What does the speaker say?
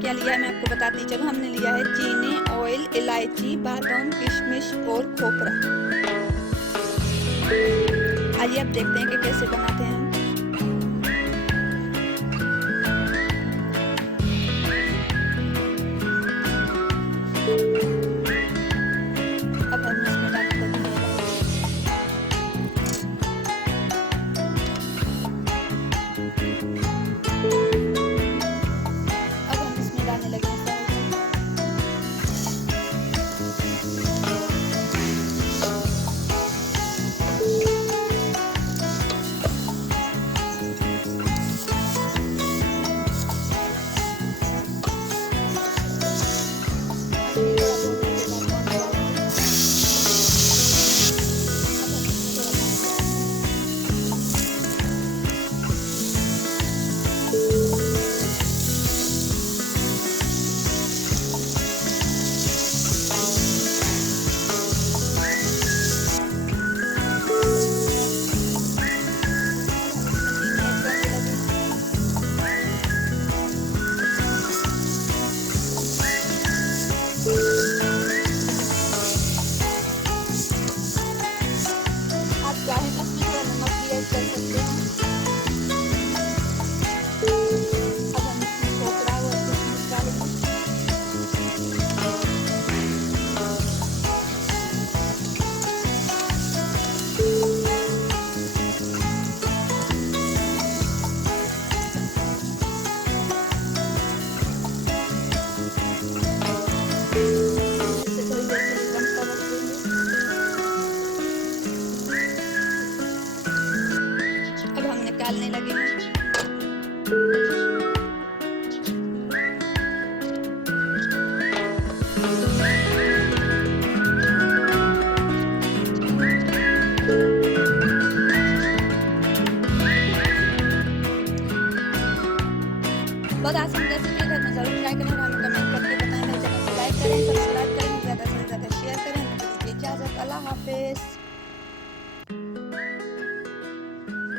क्या लिया है मैं आपको बताती चलूँ। हमने लिया है चीनी, ऑयल, इलायची, बादाम, किशमिश और खोपरा। आइए अब देखते हैं कि कैसे बनाते हैं हम। अब हम इसमें डालने लगेंगे अब हम इसमें डालने लगे डालने लगे हैं। बहुत आसान रेसिपी है, घर में जरूर ट्राई करें और हमें कमेंट करके बताएं। मेरे चैनल को लाइक करें, सब्सक्राइब करें, ज़्यादा से ज़्यादा शेयर करें। इजाज़त, अल्लाह हाफिज़।